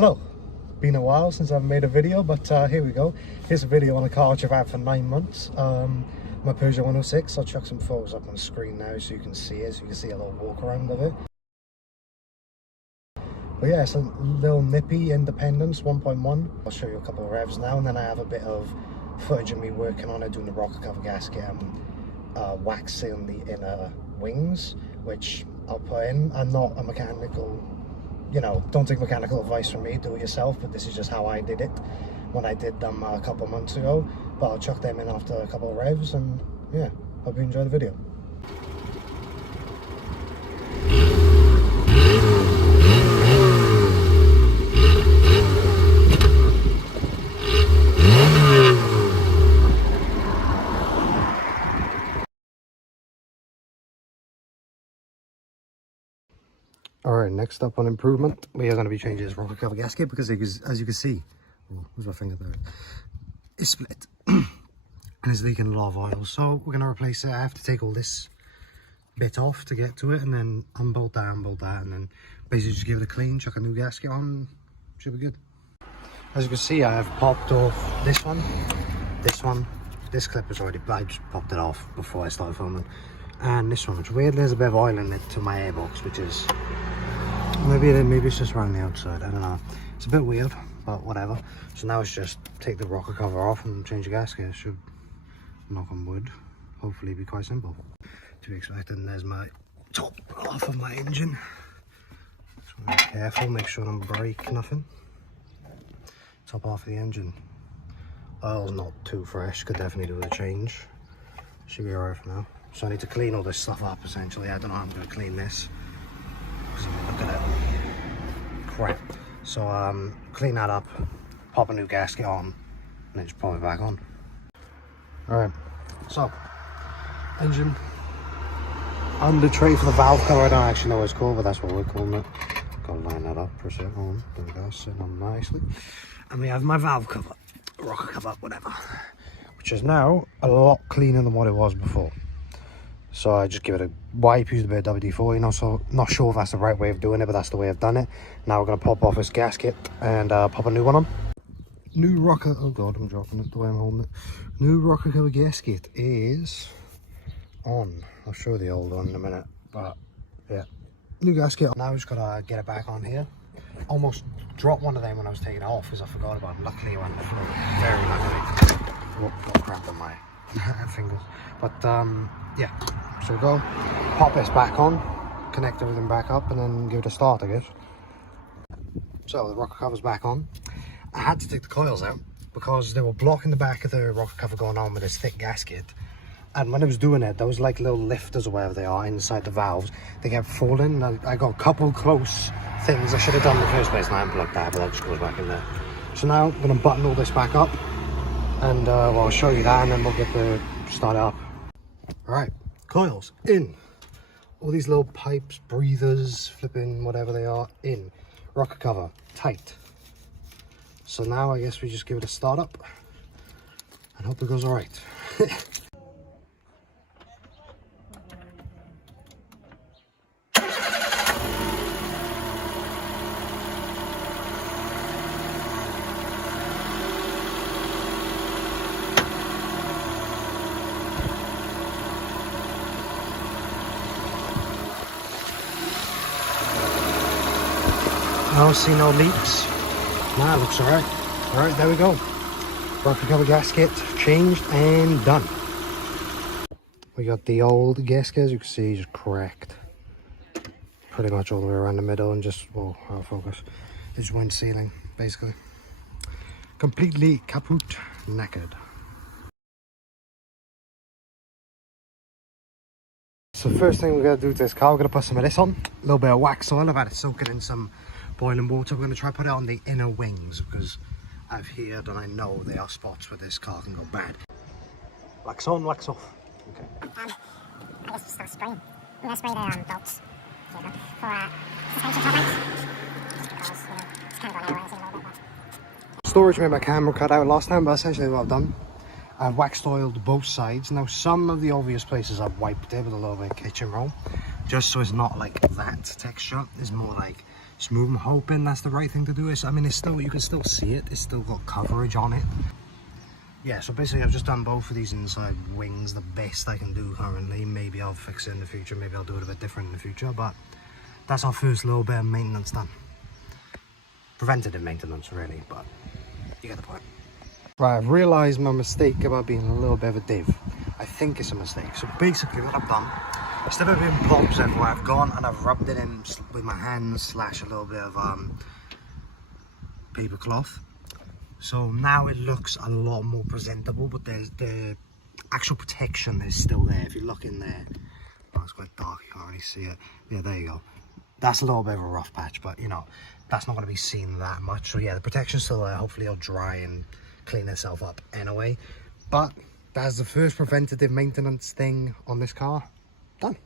Hello, been a while since I've made a video, but here we go. Here's a video on a car which I've had for 9 months. My Peugeot 106. I'll chuck some photos up on the screen now so you can see it, so you can see a little walk around of it. But yeah, it's a little nippy Independence 1.1. I'll show you a couple of revs now, and then I have a bit of footage of me working on it, doing the rocker cover gasket and waxing the inner wings, which I'll put in. I'm not a mechanical, you know, don't take mechanical advice from me, do it yourself, but this is just how I did it when I did them a couple of months ago. But I'll chuck them in after a couple of revs, and yeah, hope you enjoy the video. Alright, next up on improvement, we are going to be changing this rocker cover gasket because as you can see, oh, where's my finger there? It's split and it's leaking a lot of oil, so we're going to replace it. I have to take all this bit off to get to it, and then unbolt that, and then basically just give it a clean, chuck a new gasket on, should be good. As you can see, I have popped off this one, this clip is already, I just popped it off before I started filming, and this one, which weirdly there's a bit of oil in it to my airbox, which is maybe it's just around the outside, I don't know, it's a bit weird, but whatever. So now it's just take the rocker cover off and change the gasket. It should, knock on wood, hopefully be quite simple to be expected. And there's my top half of my engine, so I'm careful, make sure I don't break nothing. Top half of the engine, oil's not too fresh, could definitely do a change, should be alright for now. So I need to clean all this stuff up essentially. I don't know how I'm going to clean this, look at it, crap. So clean that up, pop a new gasket on, and then just pop it back on. Alright, so engine, under tray for the valve cover. I don't actually know what it's called, but that's what we're calling it. Gotta line that up for a second. There we go, sitting on nicely. And we have my valve cover, rocker cover, whatever, which is now a lot cleaner than what it was before. So I just give it a wipe, use a bit of WD-40, so not sure if that's the right way of doing it, but that's the way I've done it. Now we're going to pop off this gasket and pop a new one on. New rocker, oh god, I'm dropping it the way I'm holding it. New rocker cover gasket is on. I'll show the old one in a minute, but yeah. New gasket. Now we've just got to get it back on here. Almost dropped one of them when I was taking it off because I forgot about it. Luckily it went through, very luckily. Oh, got cramp on my fingers. But yeah, so we'll go pop this back on, connect everything back up, and then give it a start, I guess. So the rocker cover's back on. I had to take the coils out because they were blocking the back of the rocker cover going on with this thick gasket, and when I was doing it, those like little lifters or whatever they are inside the valves, they kept falling. I got a couple close things I should have done in the first place, and I unplugged that, but that just goes back in there. So now I'm going to button all this back up, and well, I'll show you that, and then we'll get the start it up. Alright, coils in, all these little pipes, breathers, flipping whatever they are, in, rocker cover tight. So now I guess we just give it a start up and hope it goes alright. I don't see no leaks. Nah, it looks alright. Alright, there we go. Rocker cover gasket changed and done. We got the old gasket, as you can see, just cracked. Pretty much all the way around the middle, and just, well, out of focus. It's wind sealing, basically. Completely kaput, knackered. So first thing we're going to do to this car, we're going to put some of this on. A little bit of wax oil. I've had it soaking in some boiling water. We're going to try to put it on the inner wings because I've heard and I know there are spots where this car can go bad. Wax on, wax off. Okay. I guess start spraying. I'm going to spray the bolts for suspension top lights. Just because, you know, it's kind of gone everywhere, it's a little bit, but... Storage made my camera cut out last time, but essentially what I've done, I've waxed oiled both sides. Now some of the obvious places I've wiped it with a little bit of kitchen roll, just so it's not like that texture. It's more like smooth. I'm hoping that's the right thing to do. I mean, it's still, you can still see it. It's still got coverage on it. Yeah, so basically I've just done both of these inside wings the best I can do currently. Maybe I'll fix it in the future. Maybe I'll do it a bit different in the future. But that's our first little bit of maintenance done. Preventative maintenance, really, but you get the point. Right, I've realised my mistake about being a little bit of a div. I think it's a mistake. So basically what I've done, instead of doing pops everywhere, I've gone and I've rubbed it in with my hands slash a little bit of paper cloth. So now it looks a lot more presentable, but there's the actual protection is still there. If you look in there, oh, it's quite dark, you can't really see it. Yeah, there you go. That's a little bit of a rough patch, but you know, that's not going to be seen that much. So yeah, the protection's still there. Hopefully it'll dry and clean itself up anyway. But that's the first preventative maintenance thing on this car done.